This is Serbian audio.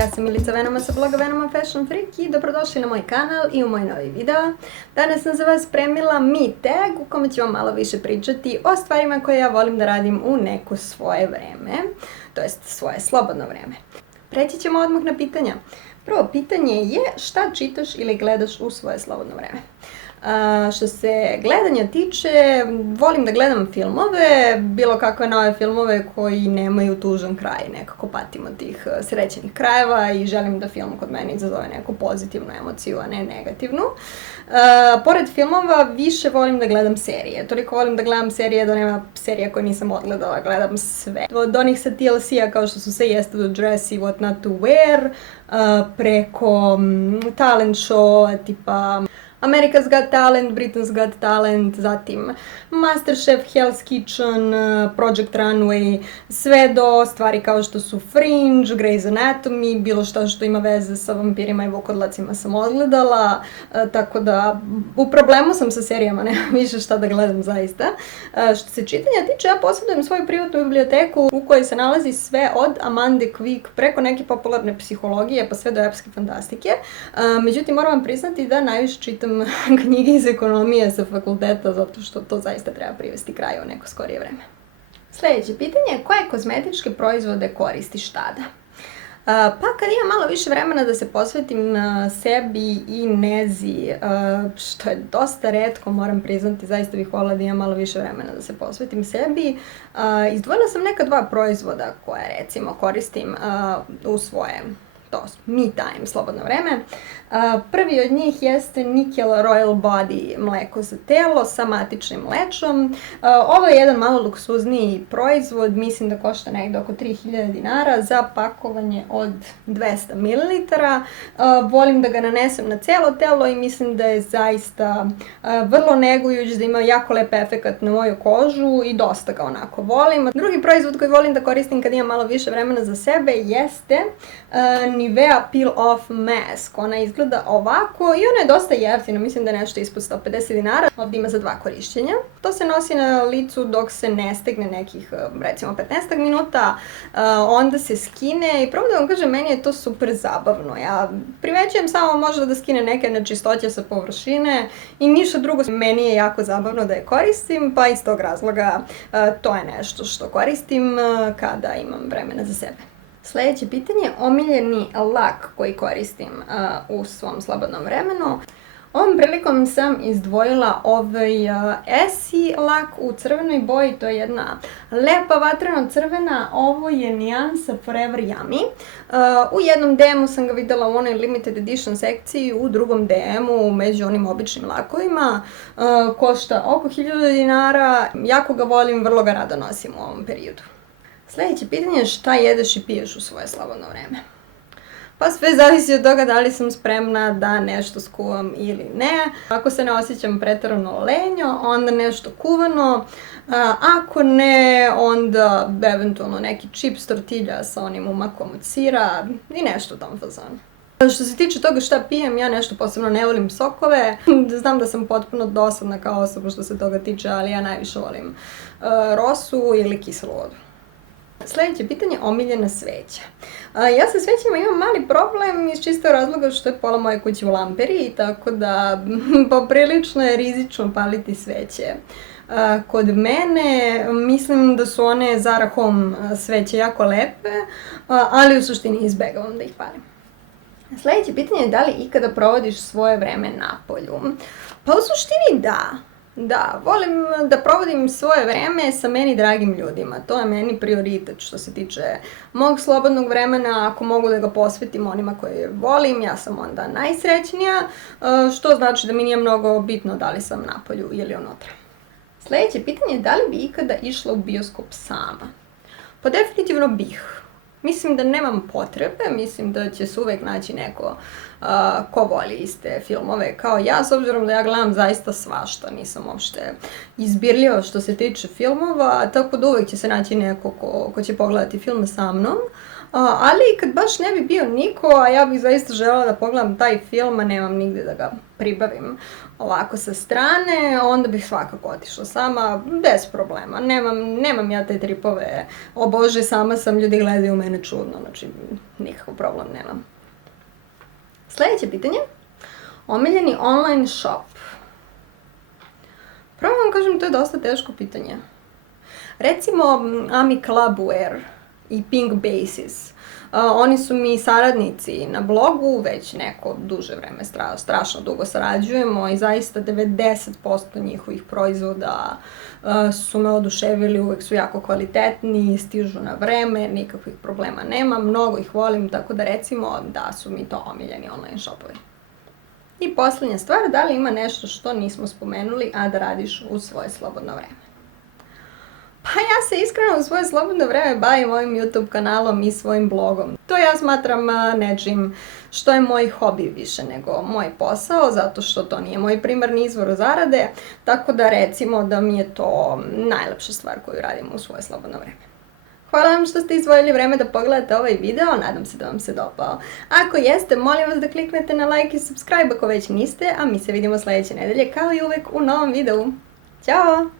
ja sam Milica Venoma sa bloga Venoma Fashion Freak i dobrodošli na moj kanal i u moj novi video. Danas sam za vas spremila me tag u kome ću vam malo više pričati o stvarima koje ja volim da radim u neko svoje vreme, to jest svoje slobodno vreme. Preći ćemo odmah na pitanja. Prvo pitanje je šta čitaš ili gledaš u svoje slobodno vreme. Što se gledanja tiče, volim da gledam filmove, bilo kakve nove filmove koji nemaju tužan kraj, nekako patim od tih srećenih krajeva i želim da film kod mene izazove neku pozitivnu emociju, a ne negativnu. Pored filmova, više volim da gledam serije. Toliko volim da gledam serije da nema serija koje nisam odgledala, gledam sve. Od onih sa TLC-a kao što su Say Yes to the Dress i What Not to Wear, preko talent show tipa America's Got Talent, Britain's Got Talent, zatim MasterChef, Hell's Kitchen, Project Runway, sve do stvari kao što su Fringe, Grey's Anatomy, bilo šta što ima veze sa vampirima i vukodlacima sam odgledala, tako da u problemu sam sa serijama, nema više šta da gledam zaista. Što se čitanja tiče, ja posjedujem svoju privatnu biblioteku u kojoj se nalazi sve od Amande Quick preko neke popularne psihologije pa sve do epske fantastike. Međutim, moram vam priznati da najviše čitam knjige iz ekonomije sa fakulteta, zato što to zaista treba privesti kraju u neko skorije vreme. Sljedeće pitanje je koje kozmetičke proizvode koristiš tada? Pa kad imam malo više vremena da se posvetim sebi i nezi, što je dosta retko, moram priznati, zaista bih voljela da imam malo više vremena da se posvetim sebi, izdvojila sam neka dva proizvoda koje recimo koristim u svoje me time, slobodno vreme. Prvi od njih jeste Nickel Royal Body mleko za telo sa matičnim mlečom. Ovo je jedan malo luksuzniji proizvod, mislim da košta negde oko 3000 dinara za pakovanje od 200 ml. Volim da ga nanesem na celo telo i mislim da je zaista vrlo negujuć, da ima jako lep efekat na moju kožu i dosta ga onako volim. Drugi proizvod koji volim da koristim kad imam malo više vremena za sebe jeste Nivea Peel Off Mask. Ona izgleda ovako i ona je dosta jeftina, mislim da je nešto ispod 150 dinara. Ovdje ima za dva korišćenja. To se nosi na licu dok se ne stegne nekih, recimo 15 minuta, onda se skine i pravo da vam kažem, meni je to super zabavno. Ja primećujem samo možda da skine neke nečistoće sa površine i ništa drugo. Meni je jako zabavno da je koristim, pa iz tog razloga to je nešto što koristim kada imam vremena za sebe. Sljedeće pitanje je omiljeni lak koji koristim u svom slobodnom vremenu. Ovom prilikom sam izdvojila ovaj Essie lak u crvenoj boji, to je jedna lepa vatreno crvena, ovo je nijansa Forever Yummy. U jednom DM-u sam ga videla u onoj limited edition sekciji, u drugom DM-u među onim običnim lakovima. Košta oko 1000 dinara, jako ga volim, vrlo ga rado nosim u ovom periodu. Sljedeće pitanje je šta jedeš i piješ u svoje slobodno vreme. Pa sve zavisi od toga da li sam spremna da nešto skuvam ili ne. Ako se ne osjećam preterano lenjo, onda nešto kuvano. Ako ne, onda eventualno neki čips tortilja sa onim umakom od sira i nešto u tom fazonu. Što se tiče toga šta pijem, ja nešto posebno ne volim sokove. Znam da sam potpuno dosadna kao osoba što se toga tiče, ali ja najviše volim rosu ili kiselu vodu. Sljedeće pitanje je omiljena sveća. Ja sa svećama imam mali problem iz čistog razloga što je pola moje kuće u lamperiji, tako da poprilično je rizično paliti sveće. Kod mene mislim da su one Zara Home sveće jako lepe, ali u suštini izbegavam da ih palim. Sljedeće pitanje je da li ikada provodiš svoje vreme napolju? Pa u suštini da. Da, volim da provodim svoje vreme sa meni dragim ljudima. To je meni prioritet što se tiče mog slobodnog vremena. Ako mogu da ga posvetim onima koje volim, ja sam onda najsrećnija, što znači da mi nije mnogo bitno da li sam napolju ili unutra. Sljedeće pitanje je da li bi ikada išla u bioskop sama? Pa definitivno bih. Mislim da nemam potrebe, mislim da će se uvek naći neko ko voli iste filmove kao ja, s obzirom da ja gledam zaista svašta, nisam uopšte izbirljiva što se tiče filmova, tako da uvek će se naći neko ko će pogledati film sa mnom. Ali kad baš ne bi bio niko, a ja bih zaista želela da pogledam taj film, a nemam nigde da ga pribavim ovako sa strane, onda bih svakako otišla sama, bez problema. Nemam ja te tripove, o Bože, sama sam, ljudi gledaju mene čudno, znači nikakav problem nemam. Sljedeće pitanje. Omiljeni online shop. Prvo vam kažem, to je dosta teško pitanje. Recimo Ami Clubwear i Pink Bases. Oni su mi saradnici na blogu, već neko duže vreme, strašno dugo sarađujemo i zaista 90% njihovih proizvoda su me oduševili, uvek su jako kvalitetni, stižu na vreme, nikakvih problema nema, mnogo ih volim, tako da recimo da su mi to omiljeni online shopovi. I posljednja stvar, da li ima nešto što nismo spomenuli, a da radiš u svoje slobodno vreme? Pa ja se iskreno u svoje slobodno vreme bavim ovim YouTube kanalom i svojim blogom. To ja smatram nečim što je moj hobi više nego moj posao, zato što to nije moj primarni izvor zarade, tako da recimo da mi je to najlepša stvar koju radim u svoje slobodno vreme. Hvala vam što ste izdvojili vreme da pogledate ovaj video, nadam se da vam se dopao. Ako jeste, molim vas da kliknete na like i subscribe ako već niste, a mi se vidimo sljedeće nedelje kao i uvek u novom videu. Ćao!